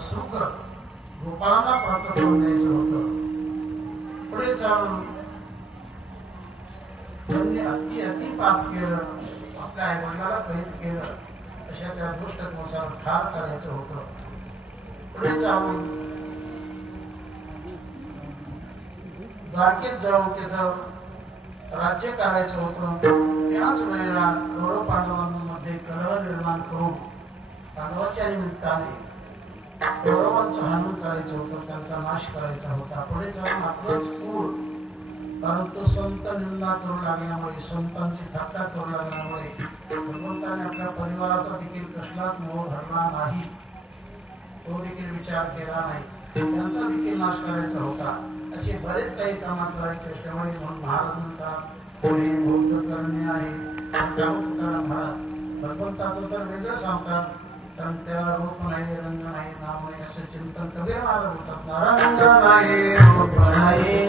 सुख गोपाळांना प्राप्त करून द्यायचं होतं. पुढे जाऊन त्यांनी अति पाप केलं, आपल्या आई वडिलाला कैद केलं, अशा त्या दुष्टत्वानुसार ठार करायचं होतं. पुढे जाऊन द्वारकेत जाऊन तिथं राज्य करायचं होतं. त्याच वेळेला कौरव पांडवांमध्ये कलह निर्माण करून पांडवाच्या निमित्ताने कौरवांचं हनन करायचं होतं, त्यांचा नाश करायचा होता. पुढे जाऊन आपलंच कुळ, परंतु संत निंदा करू लागल्यामुळे, संतांची थट्टा करू लागल्यामुळे भगवंताने आपल्या परिवाराचा देखील कसलाच मोह धरला नाही, तो देखील विचार केला नाही, त्यांचा देखील नाश करायचा होता. असे बरेच काही कामात करायचे असल्यामुळे म्हणून महाराज म्हणतात कोणी बौद्ध करणे आहे. भगवंताचं तर वेगळं सांगतात, कारण त्याला रूप नाही, रंग नाही, नाम नाही, असं चिंतन कबीर महाराज होतात. रंग नाही, रूप नाही,